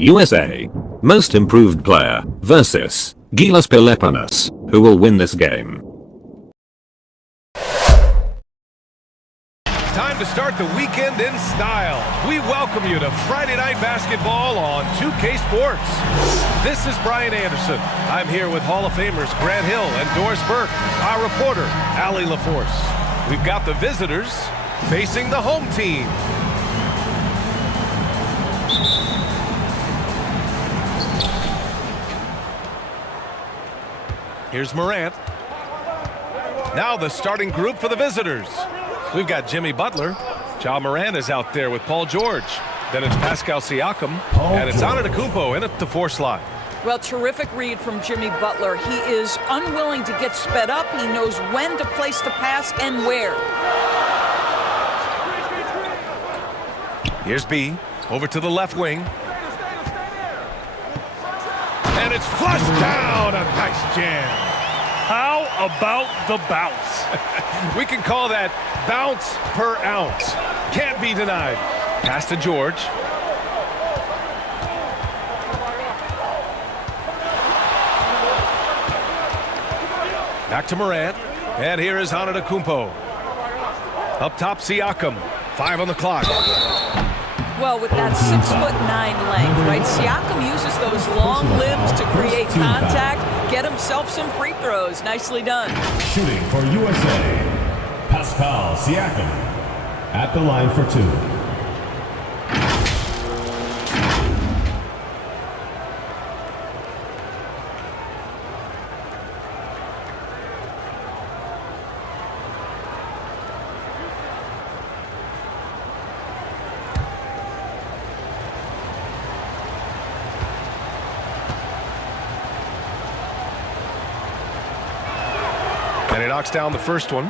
USA. Most improved player versus GILAS Pilipinas. Who will win this game? Time to start the weekend in style. We welcome you to Friday Night Basketball on 2K Sports. This is Brian Anderson. I'm here with Hall of Famers Grant Hill and Doris Burke, our reporter, Allie LaForce. We've got the visitors facing the home team. Here's Morant. Now the starting group for the visitors. We've got Jimmy Butler. Ja Morant is out there with Paul George. Then it's Pascal Siakam. And it's Antetokounmpo in at the 4 slot. Well, terrific read from Jimmy Butler. He is unwilling to get sped up. He knows when to place the pass and where. Here's B. Over to the left wing. And it's flushed down. A nice jam. How about the bounce? We can call that bounce per ounce. Can't be denied. Pass to George. Back to Morant. And here is Antetokounmpo. Up top, Siakam. 5 on the clock. Well, with that 6'9" length, right? Siakam uses those long limbs to create contact, get himself some free throws. Nicely done. Shooting for USA, Pascal Siakam at the line for 2. And he knocks down the first one.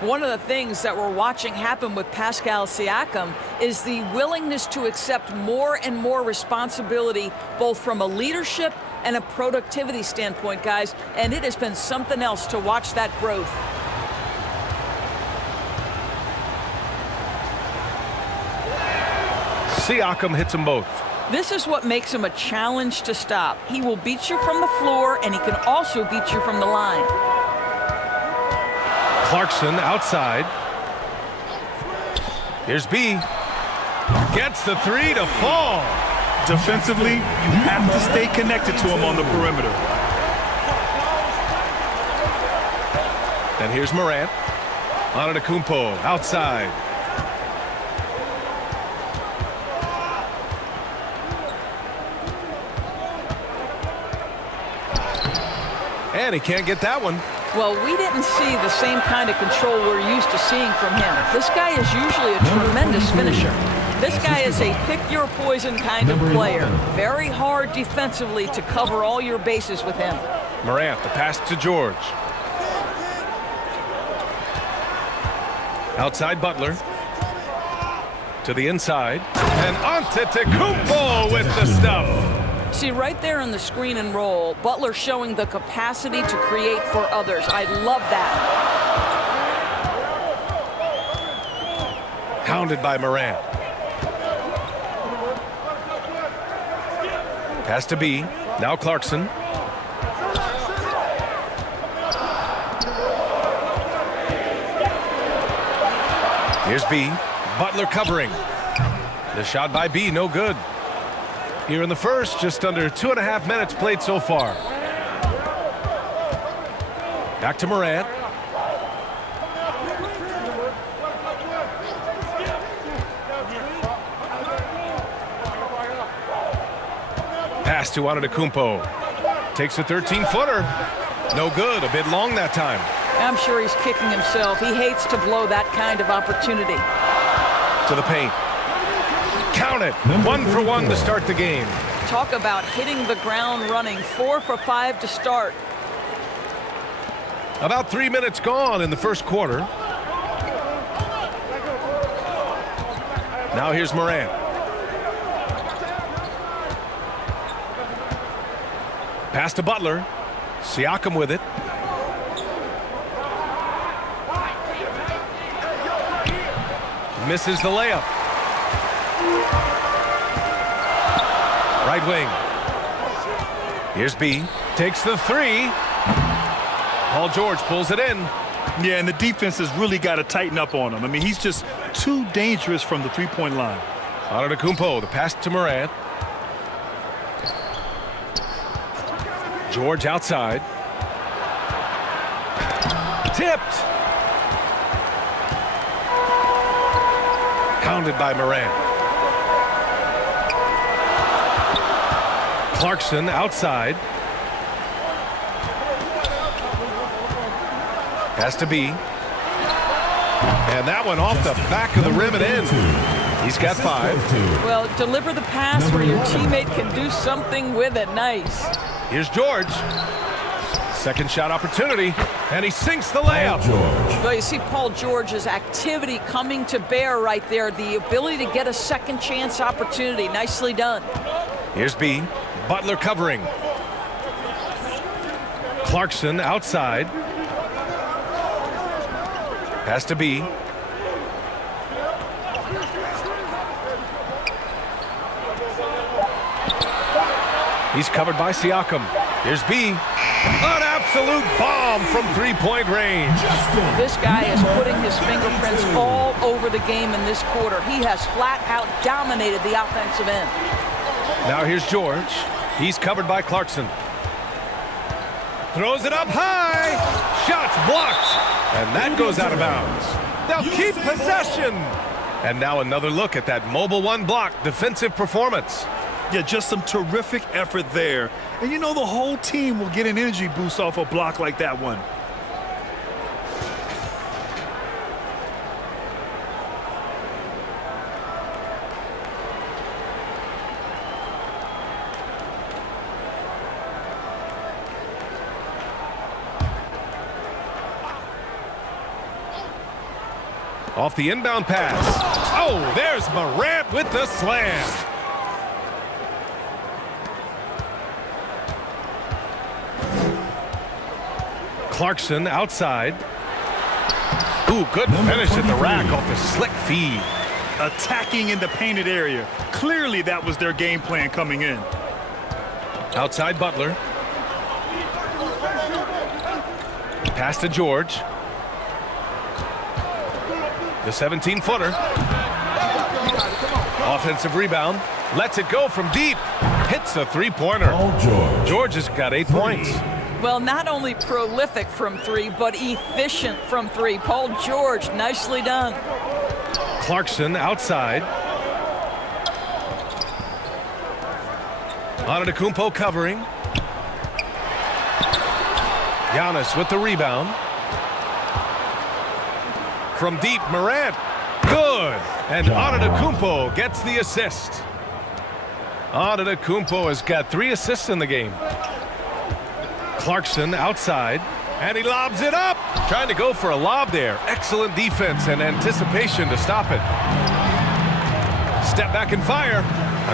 One of the things that we're watching happen with Pascal Siakam is the willingness to accept more and more responsibility, both from a leadership and a productivity standpoint, guys. And it has been something else to watch that growth. Siakam hits them both. This is what makes him a challenge to stop. He will beat you from the floor, and he can also beat you from the line. Clarkson outside. Here's B. Gets the 3 to fall. Defensively, you have to stay connected to him on the perimeter. And here's Morant. Antetokounmpo outside. And he can't get that one. Well, we didn't see the same kind of control we're used to seeing from him. This guy is usually a tremendous finisher. This guy is a pick-your-poison kind of player. Very hard defensively to cover all your bases with him. Morant, the pass to George. Outside Butler. To the inside. And Antetokounmpo with the stuff. See, right there on the screen and roll, Butler showing the capacity to create for others. I love that. Hounded by Morant. Pass to B. Now Clarkson. Here's B. Butler covering. The shot by B, no good. Here in the first, just under 2.5 minutes played so far. Back to Morant. Pass to Antetokounmpo. Takes a 13-footer. No good, a bit long that time. I'm sure he's kicking himself. He hates to blow that kind of opportunity. To the paint. Count it. 1 for 1 to start the game. Talk about hitting the ground running. 4 for 5 to start. About 3 minutes gone in the first quarter. Now here's Morant. Pass to Butler. Siakam with it. Misses the layup. Right wing. Here's B. Takes the three. Paul George pulls it in. Yeah, and the defense has really got to tighten up on him. I mean, he's just too dangerous from the three-point line. Antetokounmpo, the pass to Morant. George outside. Tipped. Pounded by Morant. Clarkson outside. Has to be. And that one off the back of the rim and in. He's got 5. Well, deliver the pass where your teammate can do something with it. Nice. Here's George. Second shot opportunity, and he sinks the layup. Well, you see Paul George's activity coming to bear right there. The ability to get a second chance opportunity. Nicely done. Here's B. Butler covering. Clarkson outside. Has to be. He's covered by Siakam. Here's B. An absolute bomb from three-point range. This guy is putting his fingerprints all over the game in this quarter. He has flat out dominated the offensive end. Now here's George. He's covered by Clarkson. Throws it up high. Shots blocked. And that goes out of bounds. They'll keep possession. And now another look at that mobile one block defensive performance. Yeah, just some terrific effort there. And you know the whole team will get an energy boost off a block like that one. Off the inbound pass. Oh, there's Morant with the slam. Clarkson outside. Ooh, good finish at the rack off the slick feed. Attacking in the painted area. Clearly that was their game plan coming in. Outside Butler. Pass to George. The 17-footer. Offensive rebound. Lets it go from deep. Hits a three-pointer. George has got 8 points. Well, not only prolific from three, but efficient from three. Paul George, nicely done. Clarkson outside. Antetokounmpo covering. Giannis with the rebound. From deep, Morant. Good. And Antetokounmpo gets the assist. Antetokounmpo has got 3 assists in the game. Clarkson outside, and he lobs it up. Trying to go for a lob there. Excellent defense and anticipation to stop it. Step back and fire.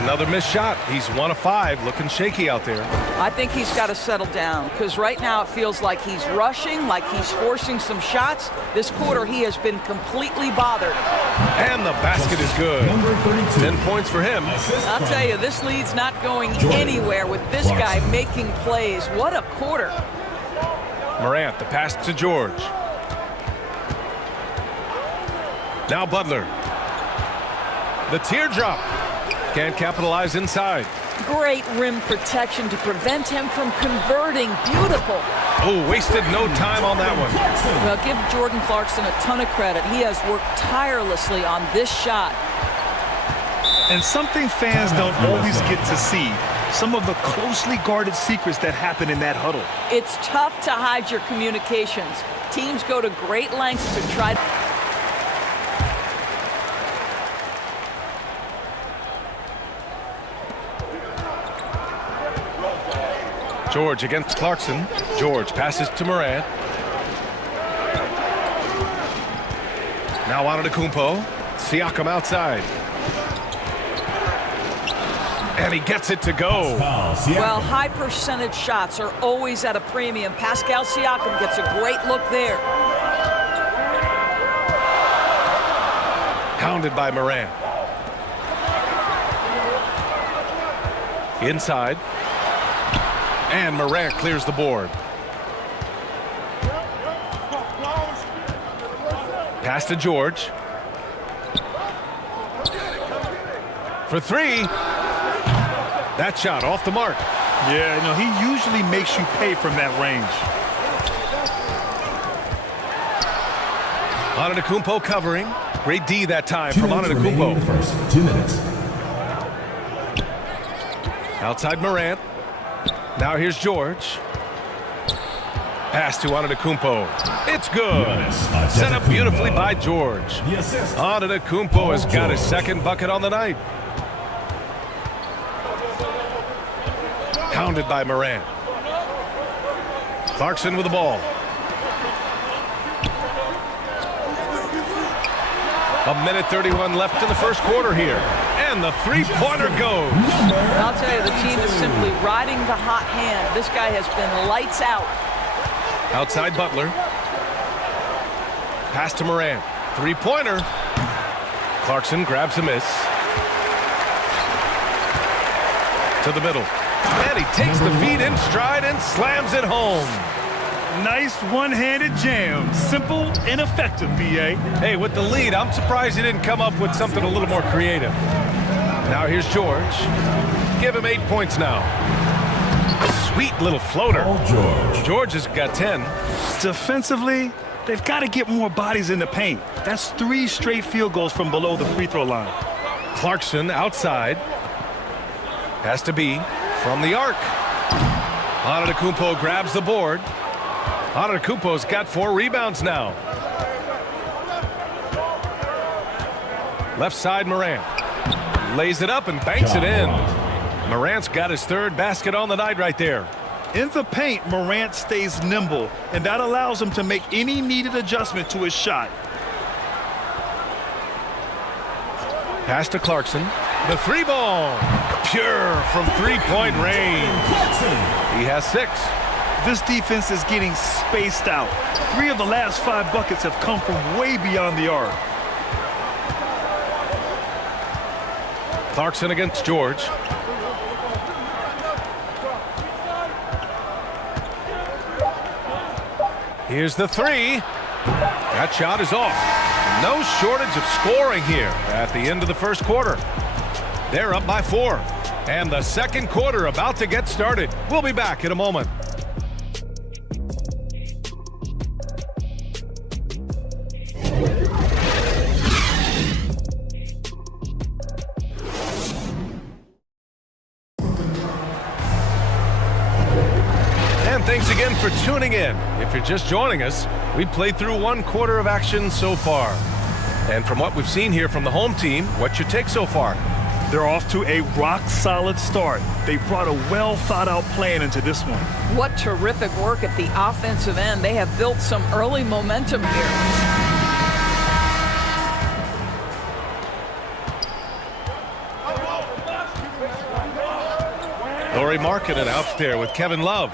Another missed shot. He's 1 of 5, looking shaky out there. I think he's got to settle down because right now it feels like he's rushing, like he's forcing some shots. This quarter he has been completely bothered. And the basket is good. 10 points for him. I'll tell you, this lead's not going anywhere with this guy making plays. What a quarter. Morant, the pass to George. Now Butler. The teardrop. Can't capitalize inside. Great rim protection to prevent him from converting. Beautiful. Oh, wasted no time on that one. Well, give Jordan Clarkson a ton of credit. He has worked tirelessly on this shot. And something fans don't always get to see. Some of the closely guarded secrets that happen in that huddle. It's tough to hide your communications. Teams go to great lengths to try to... George against Clarkson. George passes to Morant. Now Antetokounmpo. Siakam outside. And he gets it to go. Well, high percentage shots are always at a premium. Pascal Siakam gets a great look there. Hounded by Morant. Inside. And Morant clears the board. Pass to George. For three. That shot off the mark. Yeah, no, he usually makes you pay from that range. Antetokounmpo covering. Great D that time from Antetokounmpo. First 2 minutes. Outside Morant. Now here's George. Pass to Antetokounmpo. It's good. Set up beautifully by George. The assist. Antetokounmpo has got his second bucket on the night. Pounded by Morant. Clarkson with the ball. A minute 31 left in the first quarter here. And the three-pointer goes. I'll tell you, the team is simply riding the hot hand. This guy has been lights out. Outside Butler. Pass to Morant. Three-pointer. Clarkson grabs a miss. To the middle. And he takes the feed in stride and slams it home. Nice one-handed jam. Simple and effective, BA. Hey, with the lead, I'm surprised he didn't come up with something a little more creative. Now here's George. Give him 8 points now. Sweet little floater. George has got 10. Defensively, they've got to get more bodies in the paint. That's 3 straight field goals from below the free throw line. Clarkson outside. Has to be from the arc. Antetokounmpo grabs the board. Antetokounmpo's got 4 rebounds now. Left side Morant. Lays it up and banks it in. Morant's got his 3rd basket on the night right there. In the paint, Morant stays nimble, and that allows him to make any needed adjustment to his shot. Pass to Clarkson. The 3-ball. Pure from 3-point range. He has 6. This defense is getting spaced out. 3 of the last 5 buckets have come from way beyond the arc. Clarkson against George. Here's the 3. That shot is off. No shortage of scoring here at the end of the first quarter. They're up by 4. And the second quarter about to get started. We'll be back in a moment. Thanks again for tuning in. If you're just joining us, we've played through 1 quarter of action so far. And from what we've seen here from the home team, what's your take so far? They're off to a rock-solid start. They brought a well-thought-out plan into this one. What terrific work at the offensive end. They have built some early momentum here. Lauri Markkanen out there with Kevin Love.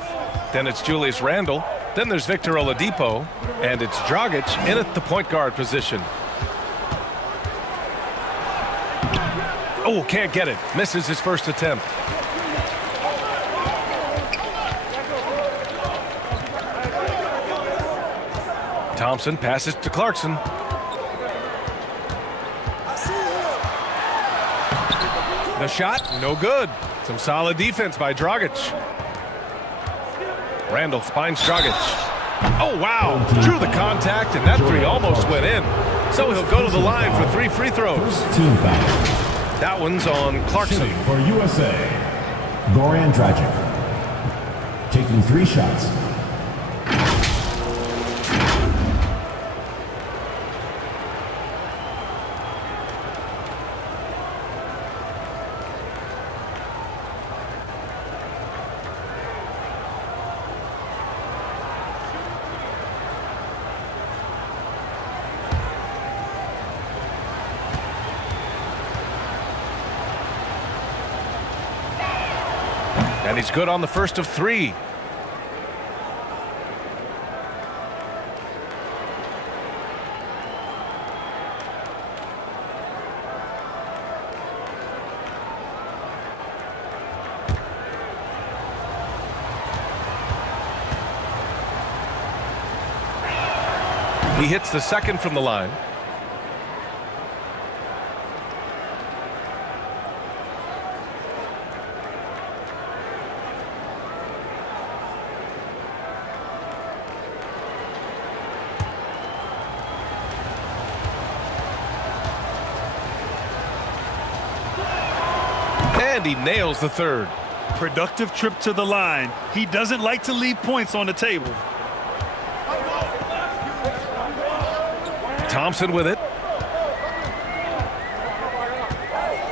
Then it's Julius Randle. Then there's Victor Oladipo. And it's Dragic in at the point guard position. Oh, can't get it. Misses his first attempt. Thompson passes to Clarkson. The shot, no good. Some solid defense by Dragic. Randle finds Dragic. Oh, wow. Drew the contact, and that 3 almost went in. So he'll go to the line for 3 free throws. Team foul. That one's on Clarkson. Shooting for USA, Goran Dragic. Taking 3 shots. And he's good on the first of 3. He hits the second from the line. And he nails the third. Productive trip to the line. He doesn't like to leave points on the table. Thompson with it.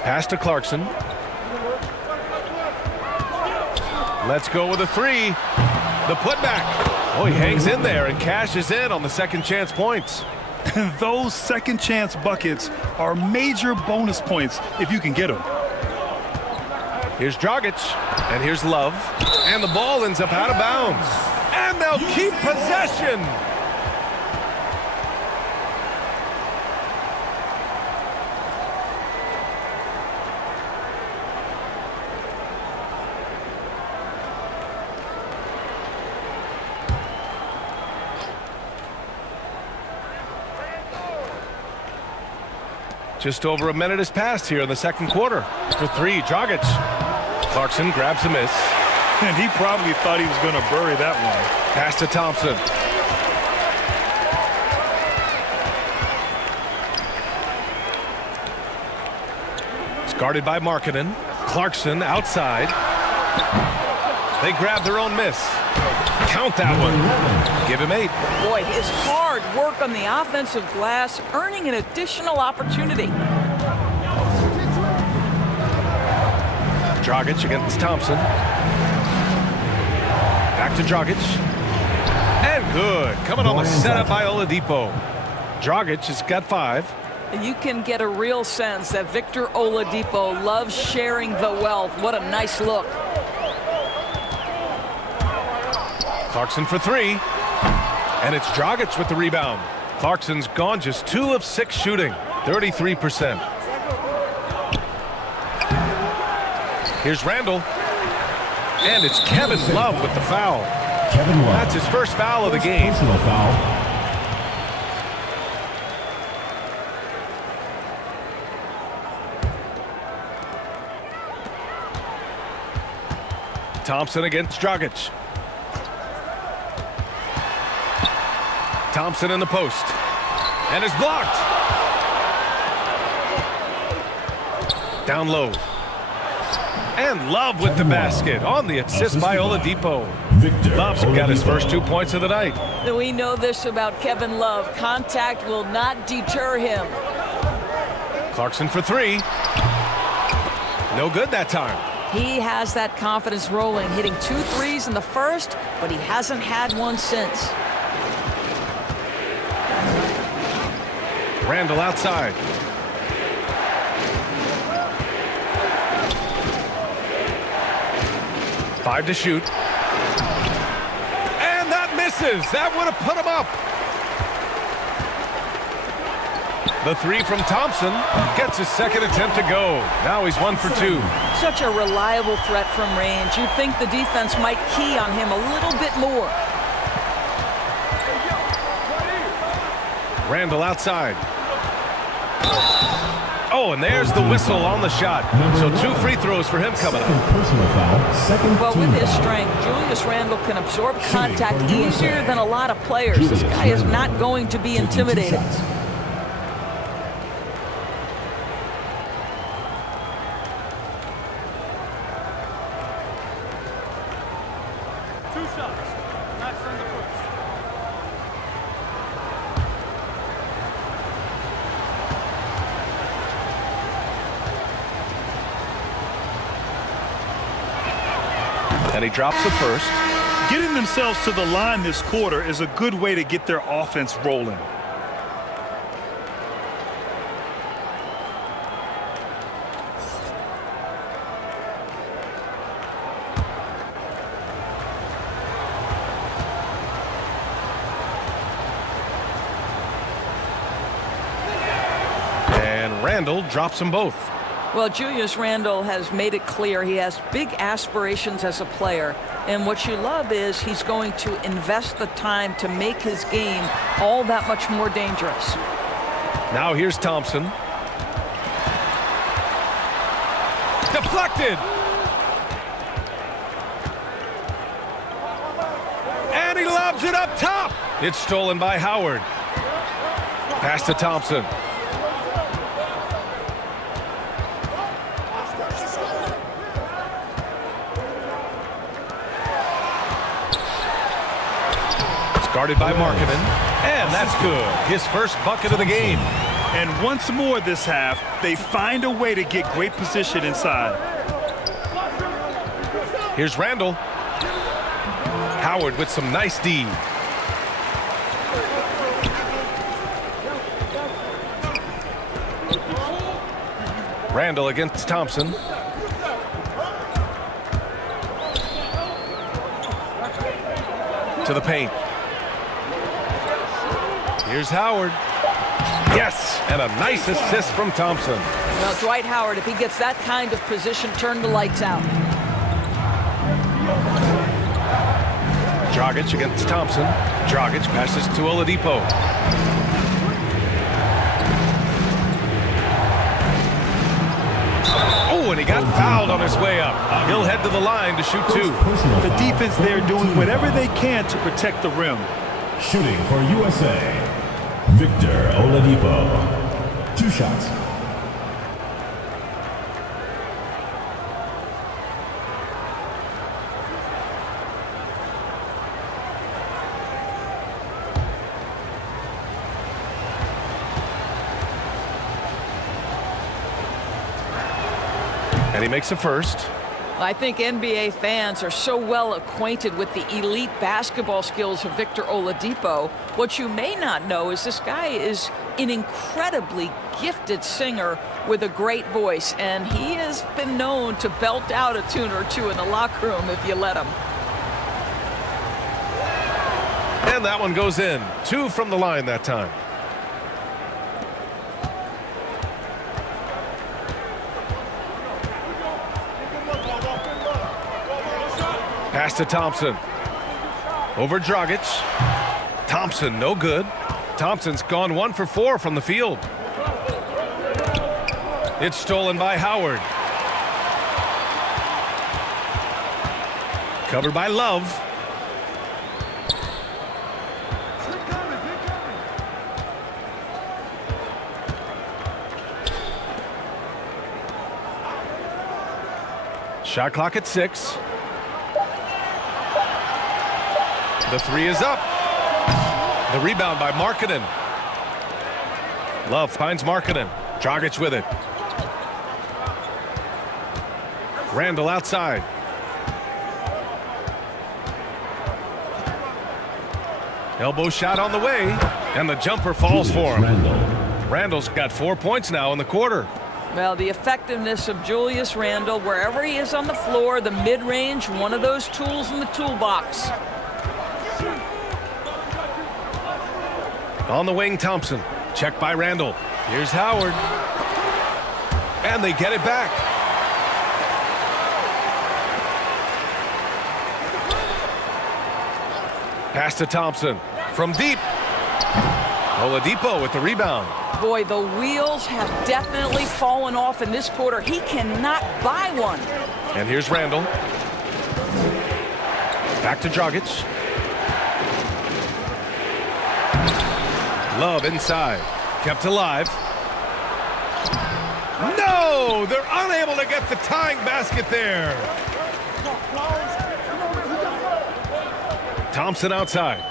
Pass to Clarkson. Let's go with a three. The putback. Oh, he hangs in there and cashes in on the second chance points. Those second chance buckets are major bonus points if you can get them. Here's Dragic, and here's Love, and the ball ends up out of bounds. And they'll keep possession. Just over a minute has passed here in the second quarter. For three, Dragic. Clarkson grabs a miss. And he probably thought he was going to bury that one. Pass to Thompson. It's guarded by Markkanen. Clarkson outside. They grab their own miss. Count that one. Give him 8. Boy, his hard work on the offensive glass earning an additional opportunity. Dragic against Thompson. Back to Dragic. And good. Coming on the setup by Oladipo. Dragic has got 5. You can get a real sense that Victor Oladipo loves sharing the wealth. What a nice look. Clarkson for 3. And it's Dragic with the rebound. Clarkson's gone just 2 of 6 shooting. 33%. Here's Randall. And it's Kevin Love with the foul. Kevin Love. That's his first foul of the game. Personal foul. Thompson against Dragic. Thompson in the post. And is blocked. Down low. And Love with the basket on the assist by Oladipo. Love's got his first 2 points of the night. We know this about Kevin Love. Contact will not deter him. Clarkson for 3. No good that time. He has that confidence rolling, hitting 2 threes in the first, but he hasn't had one since. Randall outside. Five to shoot. And that misses. That would have put him up. The 3 from Thompson gets his second attempt to go. Now he's 1 for 2. Such a reliable threat from range. You'd think the defense might key on him a little bit more. Randall outside. Oh, and there's the whistle on the shot. So 2 free throws for him coming up. Personal foul. Second Well, team with his foul. strength, Julius Randle can absorb contact easier than a lot of players. This guy is not going to be intimidated. And he drops the first. Getting themselves to the line this quarter is a good way to get their offense rolling. And Randall drops them both. Well, Julius Randle has made it clear he has big aspirations as a player. And what you love is he's going to invest the time to make his game all that much more dangerous. Now here's Thompson. Deflected. And he lobs it up top. It's stolen by Howard. Pass to Thompson. Guarded by Markkanen, and that's good. His first bucket of the game. And once more this half, they find a way to get great position inside. Here's Randle. Howard with some nice D. Randle against Thompson. To the paint. Here's Howard. Yes, and a nice assist from Thompson. Well, Dwight Howard, if he gets that kind of position, turn the lights out. Dragic against Thompson. Dragic passes to Oladipo. Oh, and he got fouled on his way up. He'll head to the line to shoot two. The defense there doing whatever they can to protect the rim. Shooting for USA, Victor Oladipo. 2 shots. And he makes a first. I think NBA fans are so well acquainted with the elite basketball skills of Victor Oladipo. What you may not know is this guy is an incredibly gifted singer with a great voice, and he has been known to belt out a tune or two in the locker room if you let him. And that one goes in. 2 from the line that time. Pass to Thompson. Over Dragic. Thompson, no good. Thompson's gone 1 for 4 from the field. It's stolen by Howard. Covered by Love. Shot clock at 6. The 3 is up. The rebound by Markkanen. Love finds Markkanen. Dragic with it. Randle outside. Elbow shot on the way, and the jumper falls for him. Randle's got 4 points now in the quarter. Well, the effectiveness of Julius Randle, wherever he is on the floor, the mid-range, one of those tools in the toolbox. On the wing, Thompson. Checked by Randle. Here's Howard. And they get it back. Pass to Thompson. From deep. Oladipo with the rebound. Boy, the wheels have definitely fallen off in this quarter. He cannot buy one. And here's Randle. Back to Dragic. Love inside. Kept alive. No! They're unable to get the tying basket there. Thompson outside.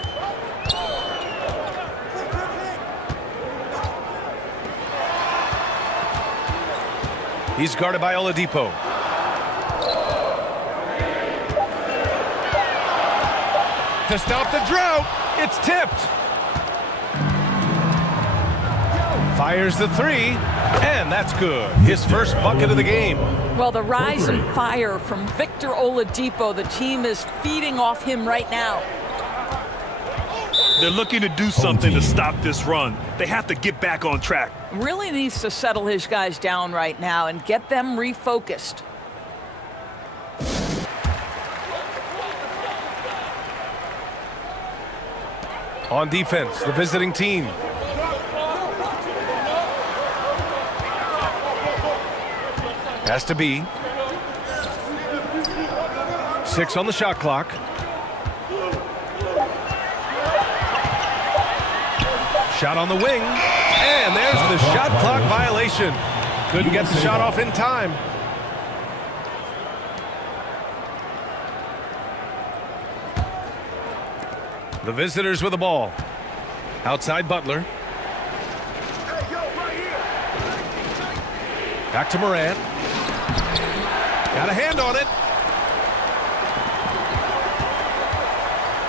He's guarded by Oladipo. To stop the drought, it's tipped. Fires the 3, and that's good. His first bucket of the game. Well, the rise and fire from Victor Oladipo, the team is feeding off him right now. They're looking to do something to stop this run. They have to get back on track. Really needs to settle his guys down right now and get them refocused. On defense, the visiting team. Has to be. 6 on the shot clock. Shot on the wing. And there's the shot clock violation. Couldn't get the shot off in time. The visitors with the ball. Outside Butler. Back to Morant. Got a hand on it.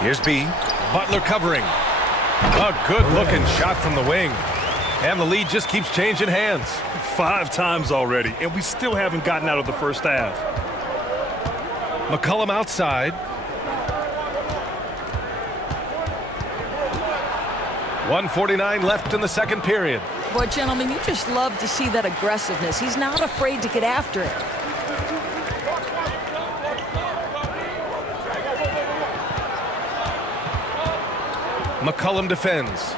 Here's B. Butler covering. A good-looking shot from the wing. And the lead just keeps changing hands. 5 times already, and we still haven't gotten out of the first half. McCollum outside. 1:49 left in the second period. Boy, gentlemen, you just love to see that aggressiveness. He's not afraid to get after it. McCollum defends.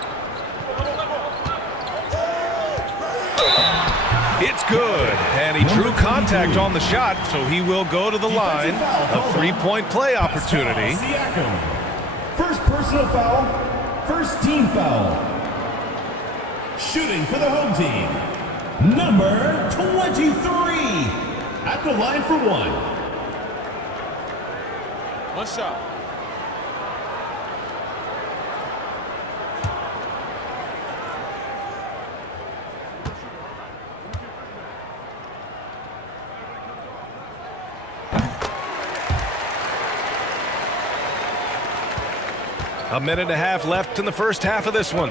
It's good, and he drew contact on the shot, so he will go to the line. A 3-point play opportunity. First personal foul, first team foul. Shooting for the home team, number 23, at the line for 1. One shot. A minute and a half left in the first half of this one.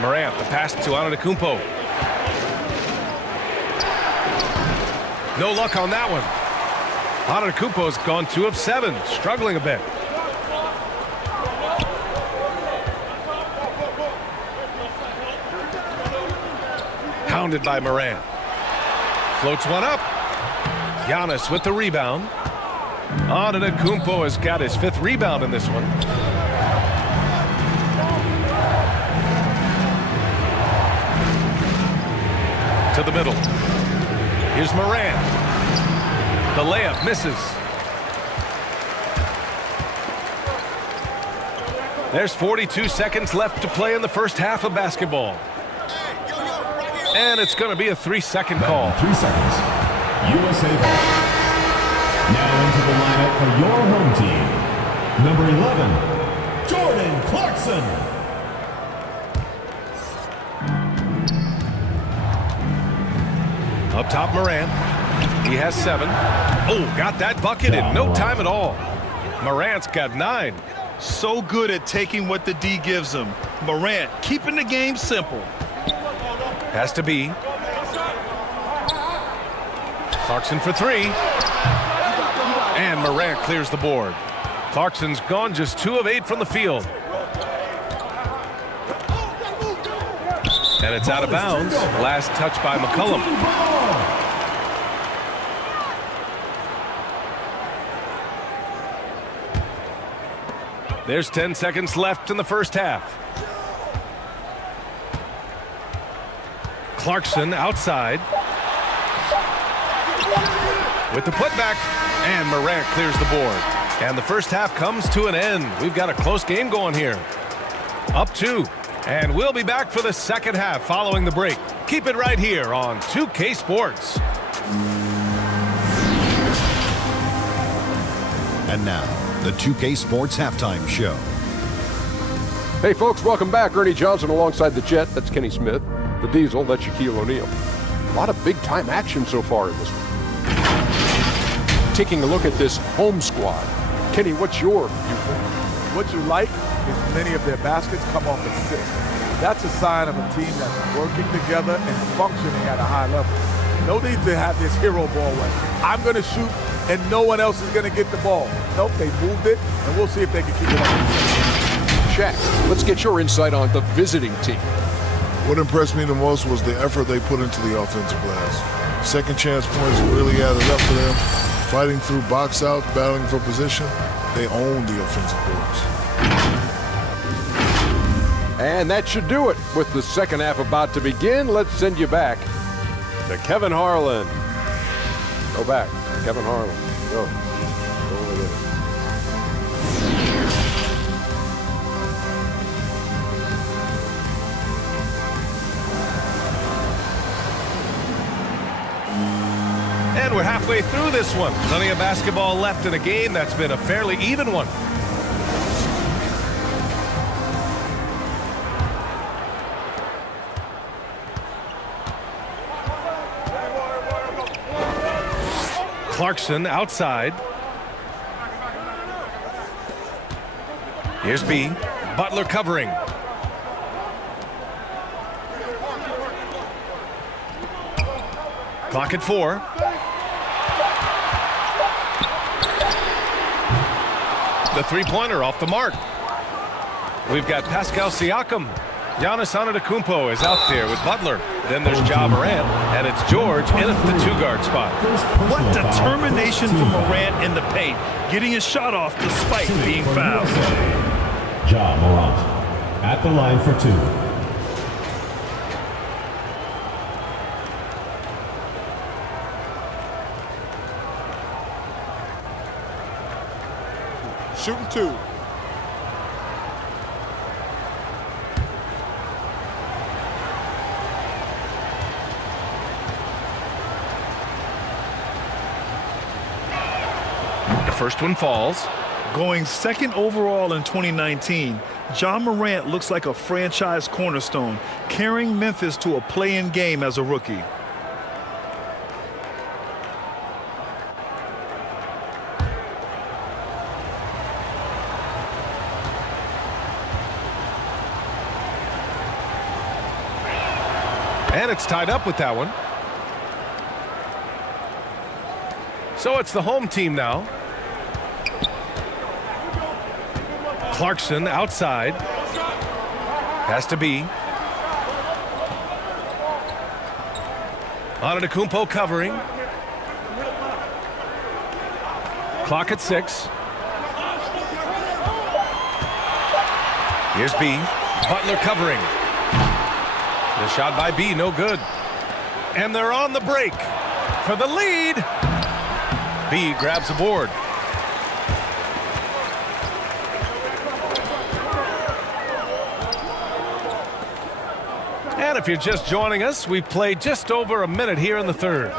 Morant, the pass to Antetokounmpo. No luck on that one. Antetokounmpo's gone 2 of 7, struggling a bit. Hounded by Morant. Floats one up. Giannis with the rebound. Antetokounmpo has got his 5th rebound in this one. To the middle. Here's Morant. The layup misses. There's 42 seconds left to play in the first half of basketball. And it's going to be a 3-second call. 3 seconds. USA ball. Now into the lineup for your home team. Number 11, Jordan Clarkson. Up top, Morant. He has 7. Oh, got that bucket in no time at all. Morant's got 9. So good at taking what the D gives him. Morant keeping the game simple. Has to be. Clarkson for 3. And Morant clears the board. Clarkson's gone just 2 of 8 from the field. And it's out of bounds. Last touch by McCollum. There's 10 seconds left in the first half. Clarkson outside. With the putback. And Morant clears the board. And the first half comes to an end. We've got a close game going here. Up 2. And we'll be back for the second half following the break. Keep it right here on 2K Sports. And now, the 2K Sports Halftime Show. Hey folks, welcome back. Ernie Johnson alongside the Jet, that's Kenny Smith. The Diesel, that's Shaquille O'Neal. A lot of big-time action so far in this one. Taking a look at this home squad. Kenny, what's your viewpoint? What you like is many of their baskets come off assists. That's a sign of a team that's working together and functioning at a high level. No need to have this hero ball way. I'm going to shoot and no one else is going to get the ball. Nope, they moved it, and we'll see if they can keep it up. Shaq, let's get your insight on the visiting team. What impressed me the most was the effort they put into the offensive glass. Second chance points really added up for them. Fighting through box outs, battling for position, they owned the offensive boards. And that should do it. With the second half about to begin, let's send you back to Kevin Harlan. Go back, Kevin Harlan. Go over there. And we're halfway through this one. Plenty of basketball left in a game that's been a fairly even one. Clarkson outside. Here's B. Butler covering. Clock at 4. The three-pointer off the mark. We've got Pascal Siakam. Giannis Antetokounmpo is out there with Butler. Then there's Ja Morant, and it's George in at the two-guard spot. What determination from Morant in the paint, getting his shot off despite being fouled. Ja Morant at the line for 2. Shooting 2. The first one falls. Going second overall in 2019, Ja Morant looks like a franchise cornerstone, carrying Memphis to a play-in game as a rookie. And it's tied up with that one. So it's the home team now. Clarkson outside. Has to be. Antetokounmpo covering. Clock at 6. Here's B. Butler covering. The shot by B, no good. And they're on the break for the lead. B grabs the board. And if you're just joining us, we've played just over a minute here in the third.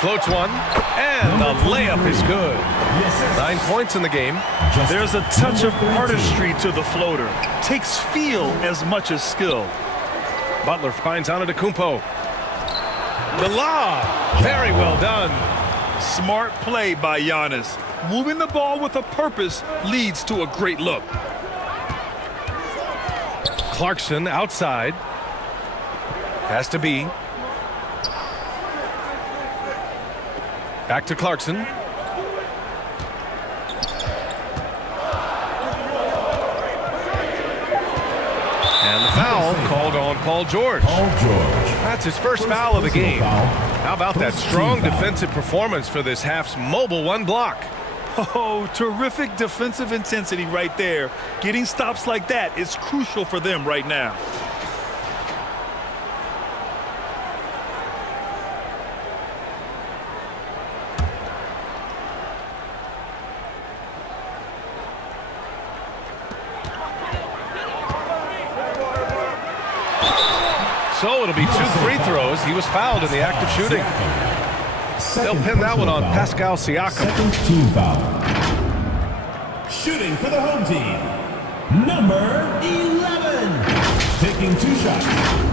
Floats one, and the layup is good. 9 points in the game. There's a touch of artistry to the floater. Takes feel as much as skill. Butler finds Antetokounmpo. The lob, very well done. Smart play by Giannis. Moving the ball with a purpose leads to a great look. Clarkson outside. Has to be. Back to Clarkson. And the foul called on Paul George. That's his first foul of the game. How about that strong defensive performance for this half's mobile one block? Oh, terrific defensive intensity right there. Getting stops like that is crucial for them right now. So it'll be 2 free throws. He was fouled in the act of shooting. They'll pin that one on Pascal Siakam. Second team foul. Shooting for the home team, number 11. Taking 2 shots.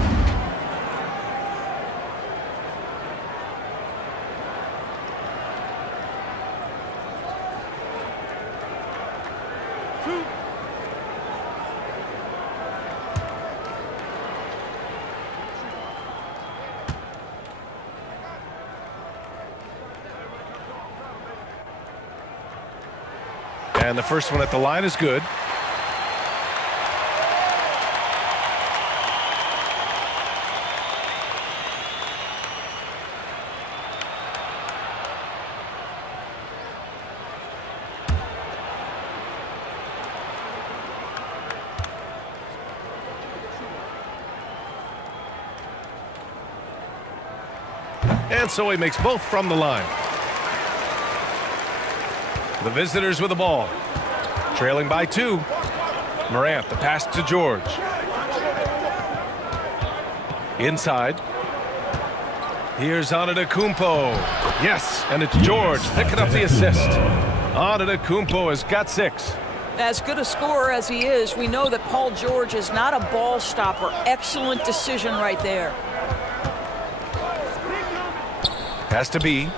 And the first one at the line is good. And so he makes both from the line. The visitors with the ball. Trailing by 2. Morant, the pass to George. Inside. Here's Antetokounmpo. Yes, and it's George picking up the assist. Antetokounmpo has got 6. As good a scorer as he is, we know that Paul George is not a ball stopper. Excellent decision right there. Has to be.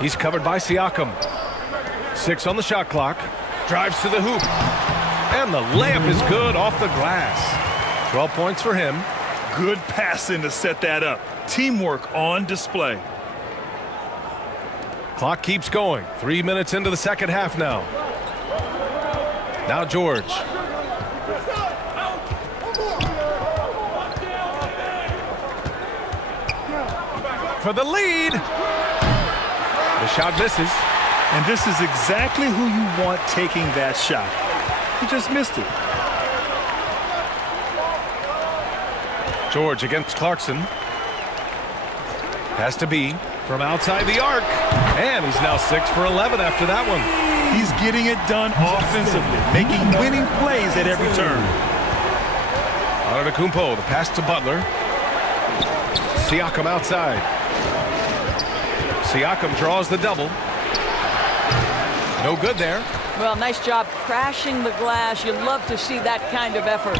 He's covered by Siakam. 6 on the shot clock. Drives to the hoop. And the layup is good off the glass. 12 points for him. Good passing to set that up. Teamwork on display. Clock keeps going. 3 minutes into the second half now. Now George. For the lead. The shot misses. And this is exactly who you want taking that shot. He just missed it. George against Clarkson. Has to be from outside the arc. And he's now 6 for 11 after that one. He's getting it done offensively, making winning plays at every turn. Antetokounmpo, the pass to Butler. Siakam outside. Siakam draws the double. No good there. Well, nice job crashing the glass. You love to see that kind of effort.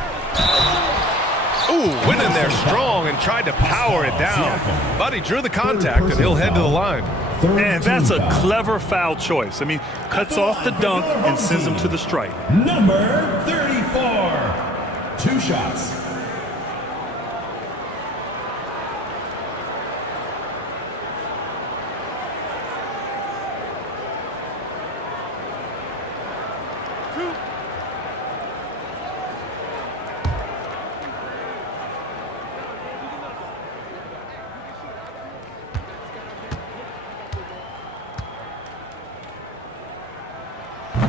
Ooh, went in there strong and tried to power it down. But he drew the contact, and he'll head to the line. And that's a clever foul choice. I mean, cuts off the dunk and sends him to the stripe. Number 34. 2 shots.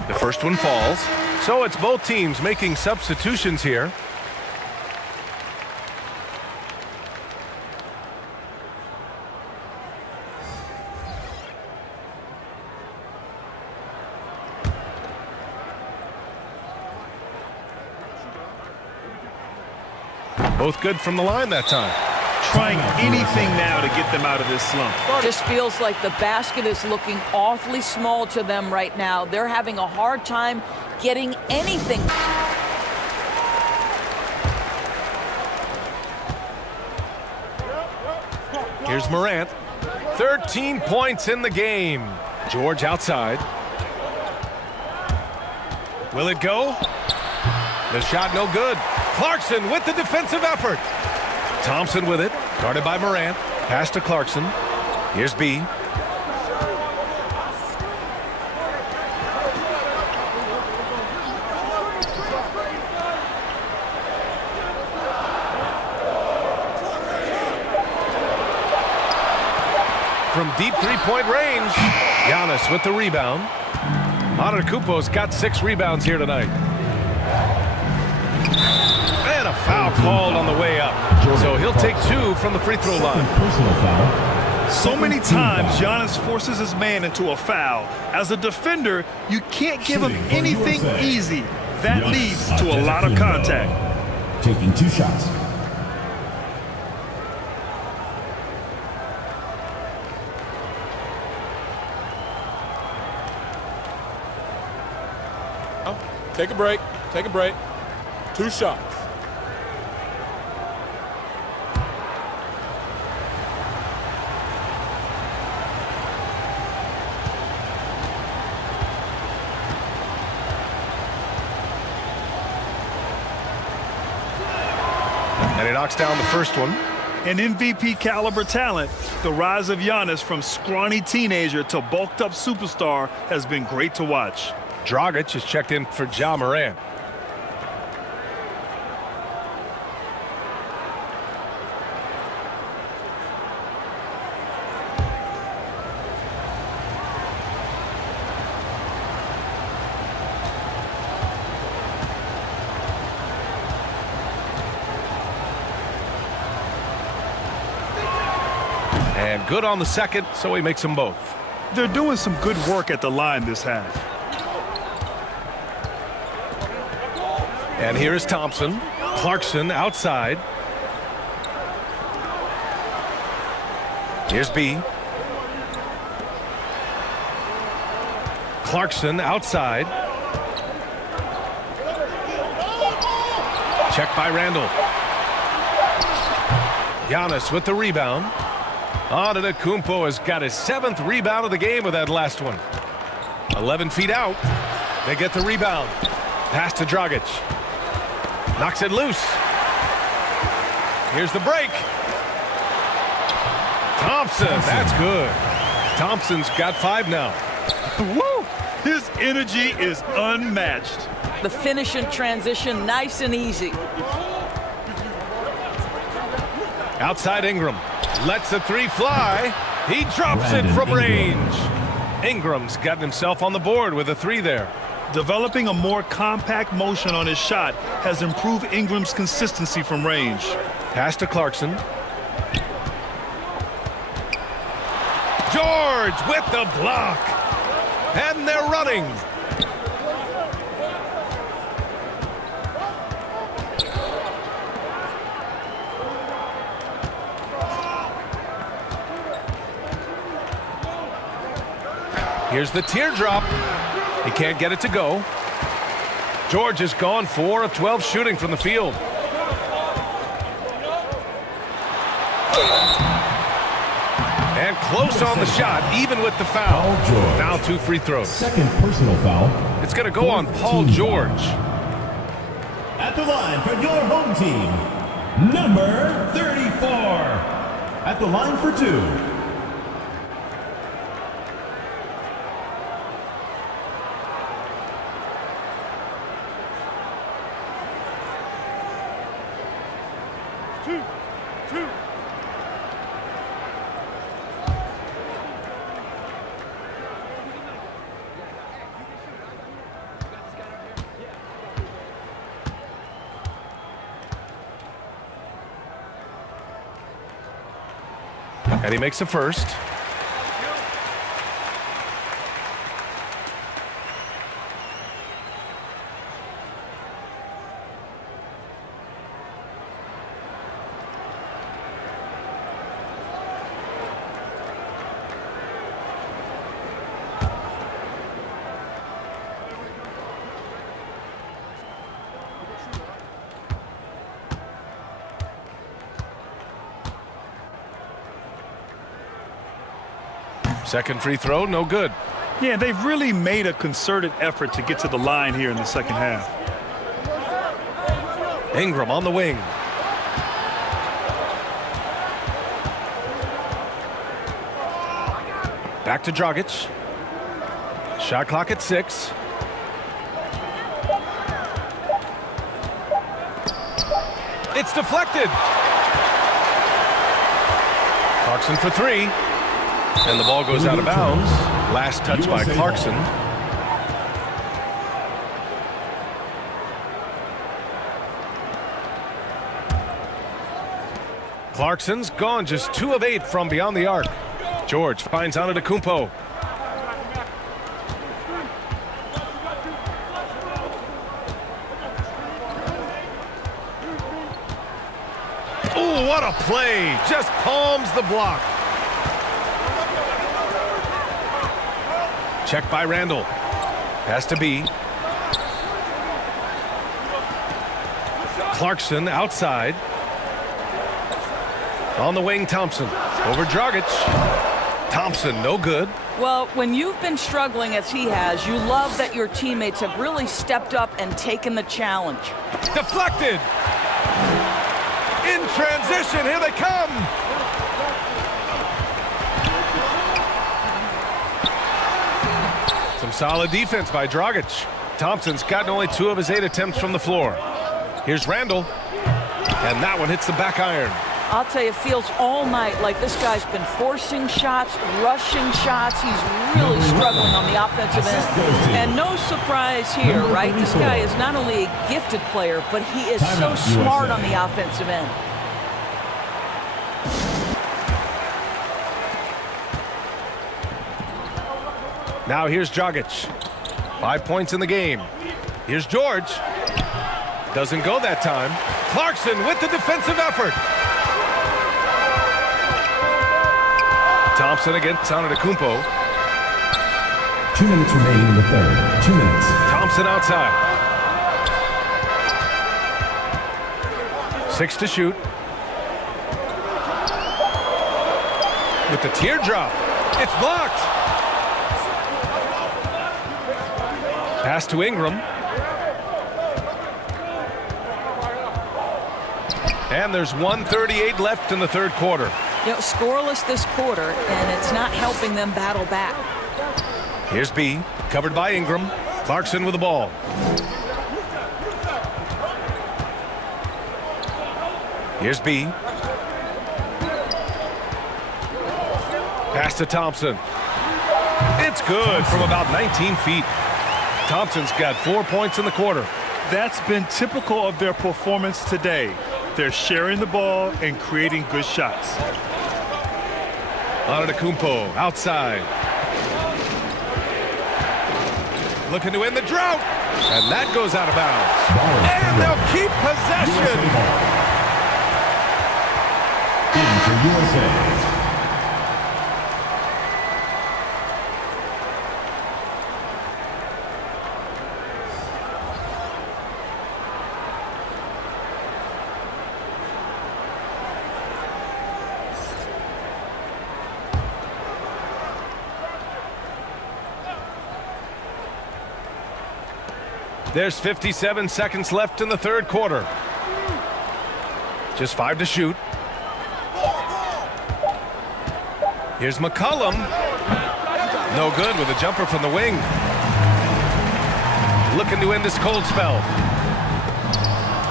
The first one falls. So it's both teams making substitutions here. Both good from the line that time. Trying anything now to get them out of this slump. Just feels like the basket is looking awfully small to them right now. They're having a hard time getting anything. Here's Morant. 13 points in the game. George outside. Will it go? The shot no good. Clarkson with the defensive effort. Thompson with it. Guarded by Morant. Pass to Clarkson. Here's B. From deep three-point range. Giannis with the rebound. Antetokounmpo's got 6 rebounds here tonight. And a foul called on the way up. So he'll take 2 from the free throw line. Personal foul. So many times Giannis forces his man into a foul. As a defender, you can't give him anything easy. That leads to a lot of contact. Taking 2 shots. Take a break. Take a break. 2 shots. And he knocks down the first one. An MVP caliber talent, the rise of Giannis from scrawny teenager to bulked up superstar has been great to watch. Dragic is checked in for Ja Morant. And good on the second, so he makes them both. They're doing some good work at the line this half. And here is Thompson. Clarkson outside. Here's B. Clarkson outside. Check by Randall. Giannis with the rebound. Antetokounmpo has got his 7th rebound of the game with that last one. 11 feet out. They get the rebound. Pass to Dragic. Knocks it loose. Here's the break. Thompson, that's good. Thompson's got 5 now. Woo! His energy is unmatched. The finish in transition, nice and easy. Outside Ingram. Lets the 3 fly. He drops it from range. Ingram's gotten himself on the board with a 3 there. Developing a more compact motion on his shot has improved Ingram's consistency from range. Pass to Clarkson. George with the block. And they're running. Here's the teardrop. He can't get it to go. George has gone 4 of 12 shooting from the field. And close on the shot, even with the foul. Now 2 free throws. Second personal foul. It's going to go on Paul George. At the line for your home team, number 34. At the line for 2. And he makes the first. Second free throw, no good. Yeah, they've really made a concerted effort to get to the line here in the second half. Ingram on the wing. Back to Dragic. Shot clock at 6. It's deflected. Clarkson for 3. And the ball goes out of bounds. Last touch by Clarkson. Clarkson's gone just 2 of 8 from beyond the arc. George finds Antetokounmpo. Ooh, what a play. Just palms the block. Check by Randall. Pass to B. Clarkson outside. On the wing, Thompson. Over Dragic. Thompson, no good. Well, when you've been struggling as he has, you love that your teammates have really stepped up and taken the challenge. Deflected. In transition, here they come. Some solid defense by Brgy. Thompson's gotten only 2 of his 8 attempts from the floor. Here's Randall, and that one hits the back iron. I'll tell you, it feels all night like this guy's been forcing shots, rushing shots. He's really struggling on the offensive end. And no surprise here, right? This guy is not only a gifted player, but he is so smart on the offensive end. Now here's Brgy. 5 points in the game. Here's George. Doesn't go that time. Clarkson with the defensive effort. Thompson against Antetokounmpo. 2 minutes remaining in the third. 2 minutes. Thompson outside. 6 to shoot. With the teardrop. It's blocked. Pass to Ingram. And there's 1:38 left in the third quarter. You know, scoreless this quarter, and it's not helping them battle back. Here's B, covered by Ingram. Clarkson with the ball. Here's B. Pass to Thompson. It's good from about 19 feet. Thompson's got 4 points in the quarter. That's been typical of their performance today. They're sharing the ball and creating good shots. Antetokounmpo outside. Looking to end the drought. And that goes out of bounds. And they'll keep possession. In for USA. There's 57 seconds left in the third quarter. Just 5 to shoot. Here's McCollum. No good with a jumper from the wing. Looking to end this cold spell.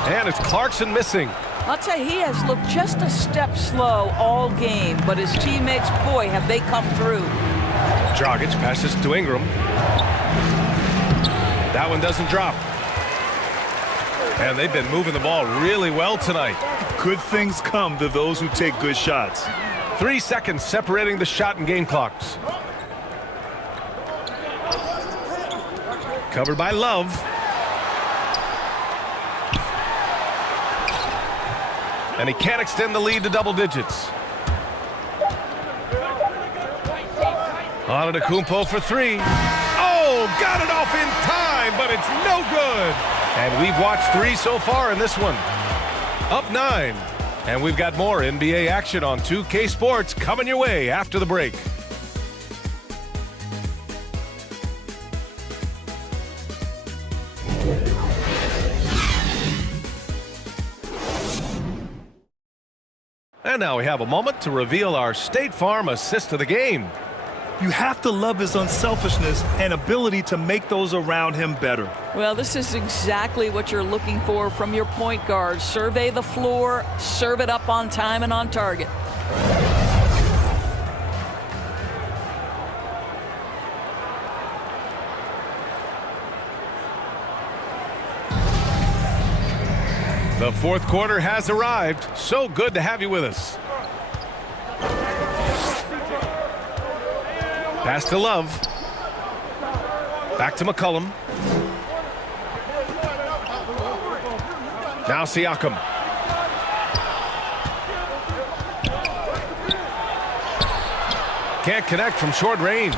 And it's Clarkson missing. I'll tell you, he has looked just a step slow all game, but his teammates, boy, have they come through. Brgy passes to Ingram. That one doesn't drop. And they've been moving the ball really well tonight. Good things come to those who take good shots. 3 seconds separating the shot and game clocks. Covered by Love. And he can't extend the lead to double digits. Antetokounmpo for 3. Oh, got it off in time, but it's no good. And we've watched 3 so far in this one. Up 9. And we've got more NBA action on 2K Sports coming your way after the break. And now we have a moment to reveal our State Farm assist of the game. You have to love his unselfishness and ability to make those around him better. Well, this is exactly what you're looking for from your point guard. Survey the floor, serve it up on time and on target. The fourth quarter has arrived. So good to have you with us. Pass to Love. Back to McCollum. Now Siakam. Can't connect from short range.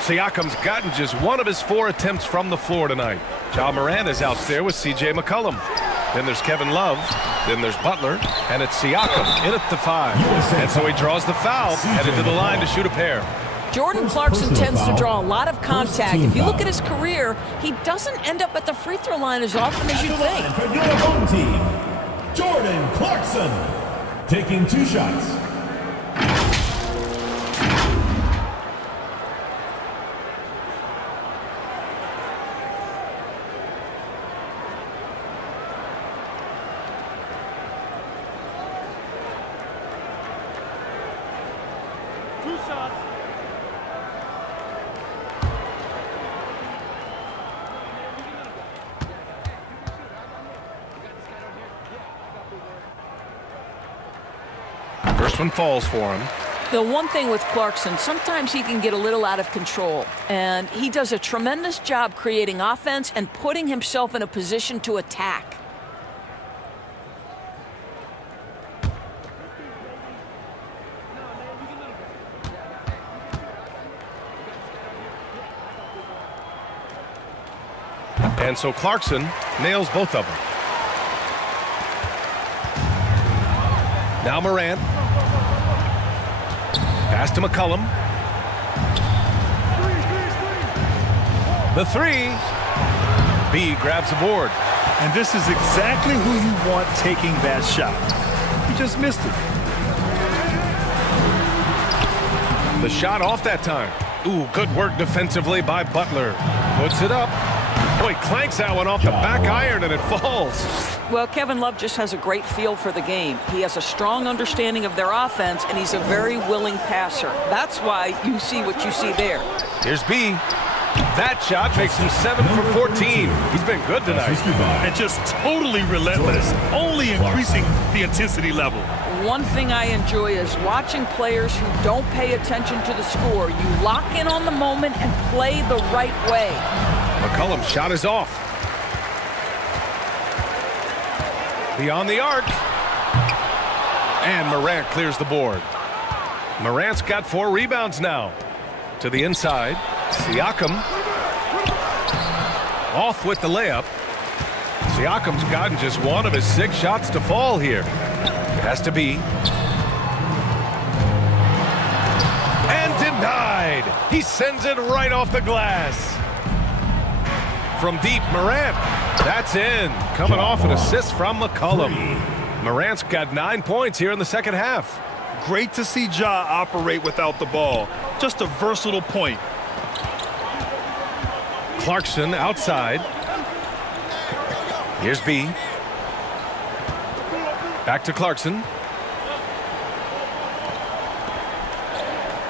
Siakam's gotten just 1 of his 4 attempts from the floor tonight. Ja Morant is out there with C.J. McCollum. Then there's Kevin Love. Then there's Butler. And it's Siakam in at the 5. And so he draws the foul, headed to the line to shoot a pair. Jordan Clarkson tends to draw a lot of contact. If you look at his career, he doesn't end up at the free throw line as often as you'd think. Jordan Clarkson, taking 2 shots. First one falls for him. The one thing with Clarkson, sometimes he can get a little out of control, and he does a tremendous job creating offense and putting himself in a position to attack. And so Clarkson nails both of them. Now Morant. Pass to McCollum. The 3. B grabs the board. And this is exactly who you want taking that shot. He just missed it. The shot off that time. Ooh, good work defensively by Butler. Puts it up. Oh, he clanks that one off the back iron and it falls. Well, Kevin Love just has a great feel for the game. He has a strong understanding of their offense, and he's a very willing passer. That's why you see what you see there. Here's B. That shot makes him 7 for 14. He's been good tonight. And just totally relentless, only increasing the intensity level. One thing I enjoy is watching players who don't pay attention to the score. You lock in on the moment and play the right way. McCollum's shot is off. Beyond the arc. And Morant clears the board. Morant's got 4 rebounds now. To the inside. Siakam. Off with the layup. Siakam's gotten just 1 of his 6 shots to fall here. Has to be. And denied. He sends it right off the glass. From deep, Morant. That's in. Coming off an assist from McCollum. Morant's got 9 points here in the second half. Great to see Ja operate without the ball. Just a versatile point. Clarkson outside. Here's B. Back to Clarkson.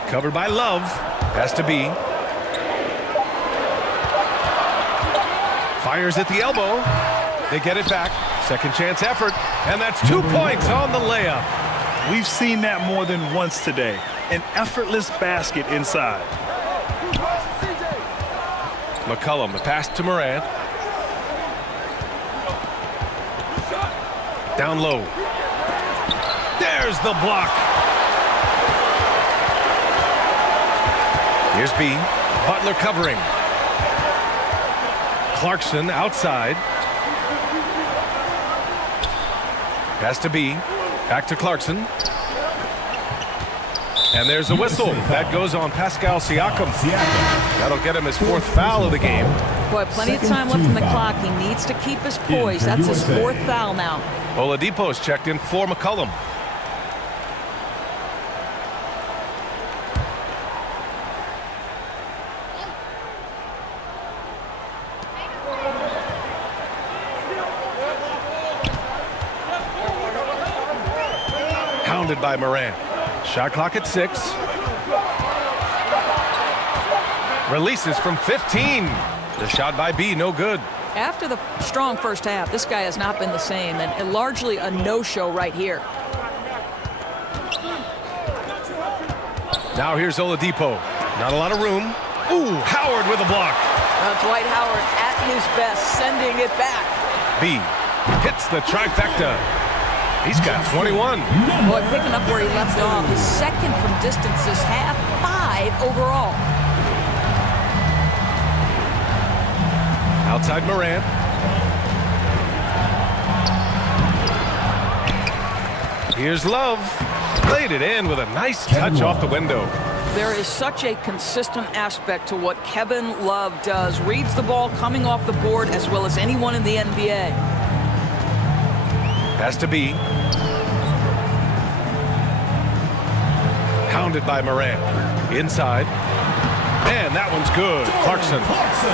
Covered by Love. Has to be. Fires at the elbow. They get it back. Second chance effort. And that's 2 points on the layup. We've seen that more than once today. An effortless basket inside. McCollum, the pass to Morant. Down low. There's the block. Here's B. Butler covering. Clarkson outside. Has to be. Back to Clarkson. And there's a whistle. That goes on Pascal Siakam. That'll get him his 4th foul of the game. Boy, plenty of time left in the clock. He needs to keep his poise. That's his 4th foul now. Oladipo's checked in for McCollum. Hounded by Morant. Shot clock at 6. Releases from 15. The shot by B, no good. After the strong first half, this guy has not been the same, and largely a no-show right here. Now here's Oladipo. Not a lot of room. Ooh, Howard with a block. Dwight Howard at his best, sending it back. B hits the trifecta. He's got 21. Boy, picking up where he left off. His 2nd from distance this half, 5 overall. Outside Morant. Here's Love. Played it in with a nice touch off the window. There is such a consistent aspect to what Kevin Love does. Reads the ball coming off the board as well as anyone in the NBA. Has to be. Hounded by Morant. Inside. And that one's good. Clarkson.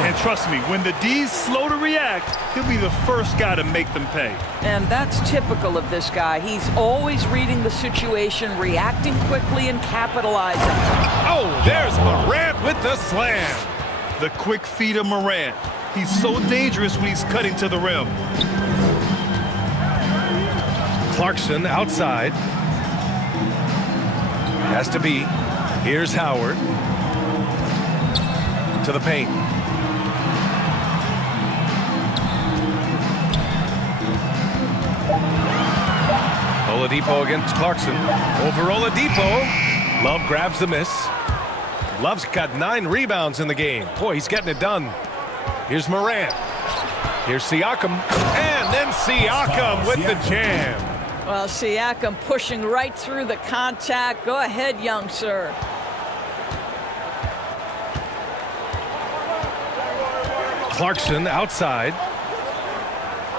And trust me, when the D's slow to react, he'll be the first guy to make them pay. And that's typical of this guy. He's always reading the situation, reacting quickly, and capitalizing. Oh, there's Morant with the slam. The quick feet of Morant. He's so dangerous when he's cutting to the rim. Clarkson outside. Has to be. Here's Howard. To the paint. Oladipo against Clarkson. Over Oladipo. Love grabs the miss. Love's got 9 rebounds in the game. Boy, he's getting it done. Here's Morant. Here's Siakam. And then Siakam with the jam. Well, Siakam pushing right through the contact. Go ahead, young sir. Clarkson outside.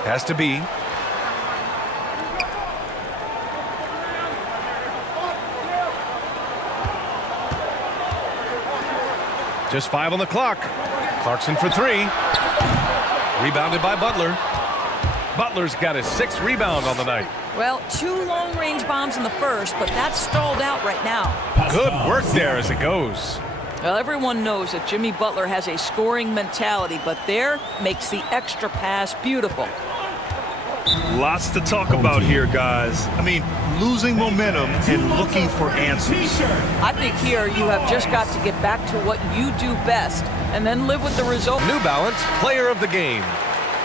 Has to be. Just 5 on the clock. Clarkson for 3. Rebounded by Butler. Butler's got his 6th rebound on the night. Well, 2 long-range bombs in the first, but that's stalled out right now. Good work there as it goes. Well, everyone knows that Jimmy Butler has a scoring mentality, but there makes the extra pass beautiful. Lots to talk about here, guys. I mean, losing momentum and looking for answers. I think here you have just got to get back to what you do best and then live with the result. New Balance Player of the Game.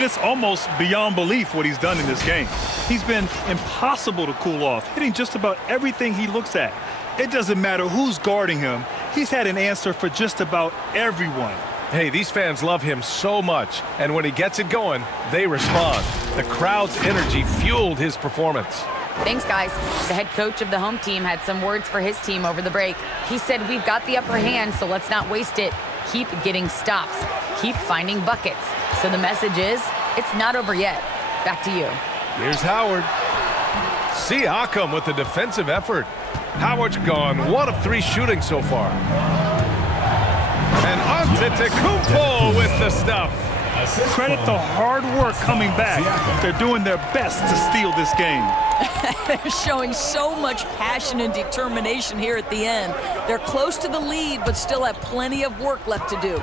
It's almost beyond belief what he's done in this game. He's been impossible to cool off, hitting just about everything he looks at. It doesn't matter who's guarding him. He's had an answer for just about everyone. Hey, these fans love him so much, and when he gets it going, they respond. The crowd's energy fueled his performance. Thanks, guys. The head coach of the home team had some words for his team over the break. He said, "We've got the upper hand, so let's not waste it. Keep getting stops. Keep finding buckets." So the message is, it's not over yet. Back to you. Here's Howard. Siakam with the defensive effort. Howard's gone 1 of 3 shooting so far. And Antetokounmpo with the stuff. Credit the hard work coming back. They're doing their best to steal this game. They're showing so much passion and determination here at the end. They're close to the lead, but still have plenty of work left to do.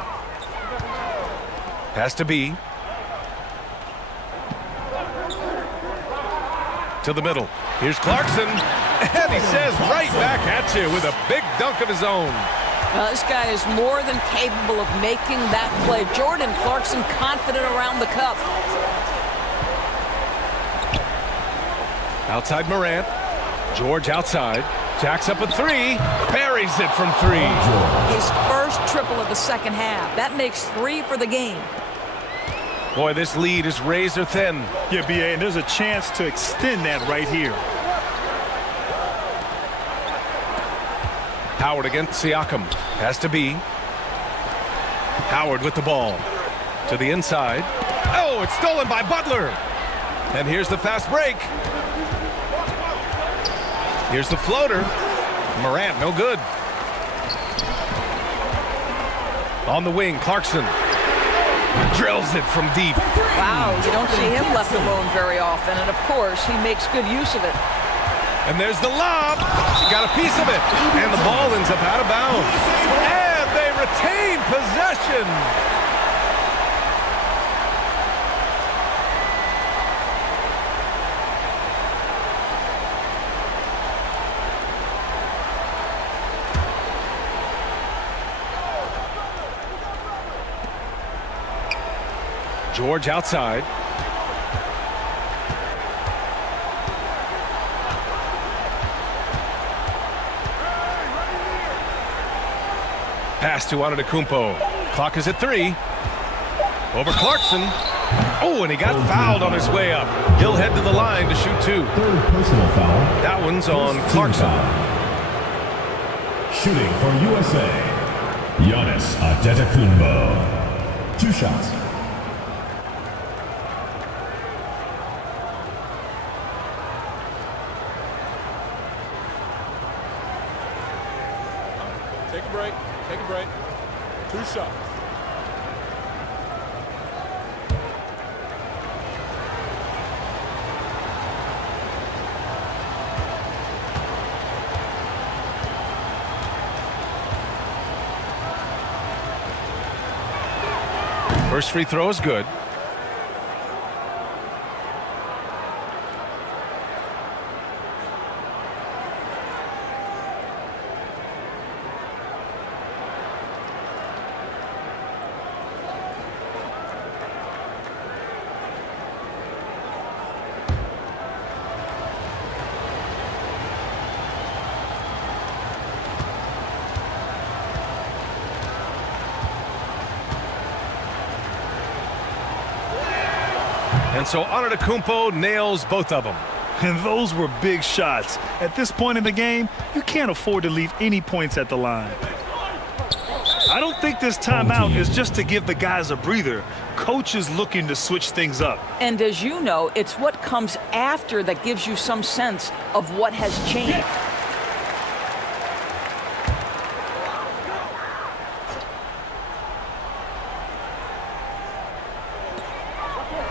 Has to be. To the middle. Here's Clarkson. And he says right back at you with a big dunk of his own. Well, this guy is more than capable of making that play. Jordan Clarkson confident around the cup. Outside Morant. George outside. Jacks up a 3. Parries it from 3. His first triple of the second half. That makes 3 for the game. Boy, this lead is razor thin. Yeah, BA, and there's a chance to extend that right here. Howard against Siakam. Has to be. Howard with the ball. To the inside. Oh, it's stolen by Butler. And here's the fast break. Here's the floater. Morant, no good. On the wing, Clarkson. Drills it from deep. Wow, you don't see him left alone very often. And, of course, he makes good use of it. And there's the lob. Got a piece of it. And the ball ends up out of bounds. And they retain possession. George outside. Pass to Antetokounmpo. Clock is at 3. Over Clarkson. Oh, and he got fouled on his way up. He'll head to the line to shoot 2. Third personal foul. That one's on Clarkson. Shooting for USA, Giannis Antetokounmpo. 2 shots. a break. 2 shots. First free throw is good. And so Antetokounmpo nails both of them. And those were big shots. At this point in the game, you can't afford to leave any points at the line. I don't think this timeout is just to give the guys a breather. Coach is looking to switch things up. And as you know, it's what comes after that gives you some sense of what has changed.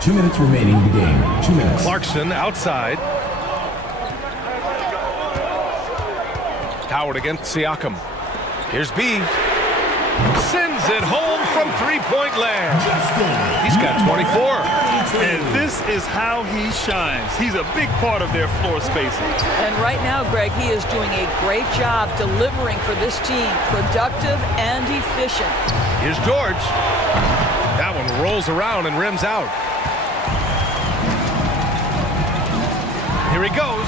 Two minutes remaining in the game. 2 minutes. Clarkson outside. Howard against Siakam. Here's B. Sends it home from three-point land. He's got 24. And this is how he shines. He's a big part of their floor spacing. And right now, Greg, he is doing a great job delivering for this team. Productive and efficient. Here's George. That one rolls around and rims out. Here he goes.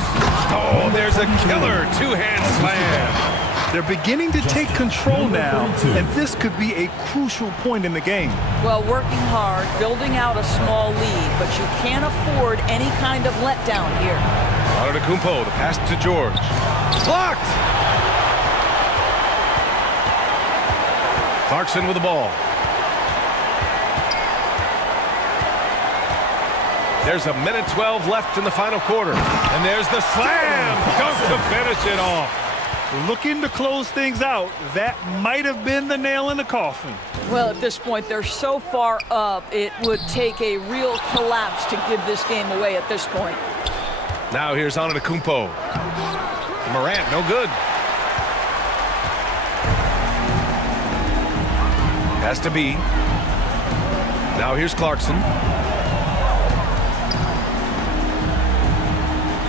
Oh, there's a killer two-hand slam. They're beginning to take control now, and this could be a crucial point in the game. Well, working hard, building out a small lead, but you can't afford any kind of letdown here. Antetokounmpo, the pass to George. Blocked! Clarkson with the ball. There's a minute 12 left in the final quarter. And there's the slam dunk to finish it off. Looking to close things out. That might have been the nail in the coffin. Well, at this point, they're so far up, it would take a real collapse to give this game away at this point. Now here's Antetokounmpo. Morant, no good. Has to be. Now here's Clarkson.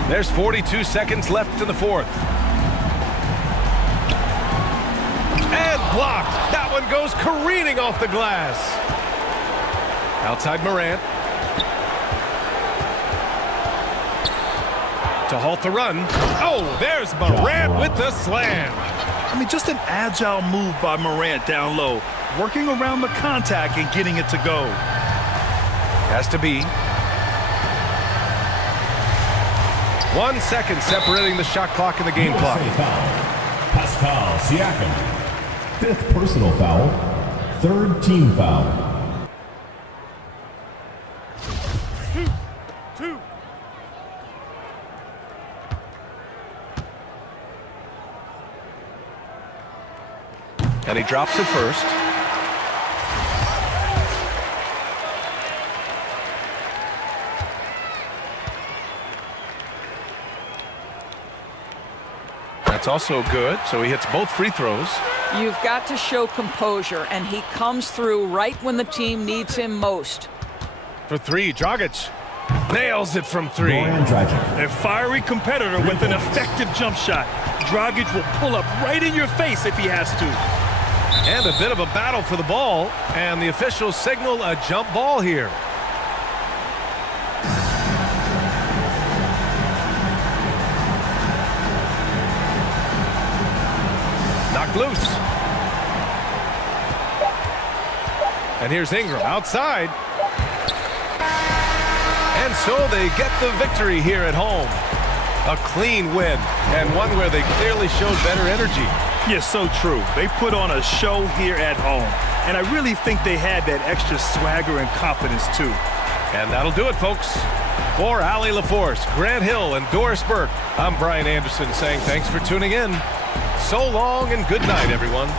There's 42 seconds left in the fourth. And blocked. That one goes careening off the glass. Outside Morant. To halt the run. Oh, there's Morant with the slam. I mean, just an agile move by Morant down low. Working around the contact and getting it to go. Has to be. 1 second separating the shot clock and the game clock. Pascal Siakam. 5th personal foul. 3rd team foul. Two. And he drops it first. That's also good, so he hits both free throws. You've got to show composure, and he comes through right when the team needs him most. For three, Dragic nails it from three. A fiery competitor with an effective jump shot. Dragic will pull up right in your face if he has to. And a bit of a battle for the ball, and the officials signal a jump ball here. Knocked loose. And here's Ingram outside. And so they get the victory here at home. A clean win, and one where they clearly showed better energy. Yes, so true. They put on a show here at home, and I really think they had that extra swagger and confidence too. And that'll do it, folks. For Allie LaForce, Grant Hill, and Doris Burke, I'm Brian Anderson saying thanks for tuning in. So long and good night, everyone.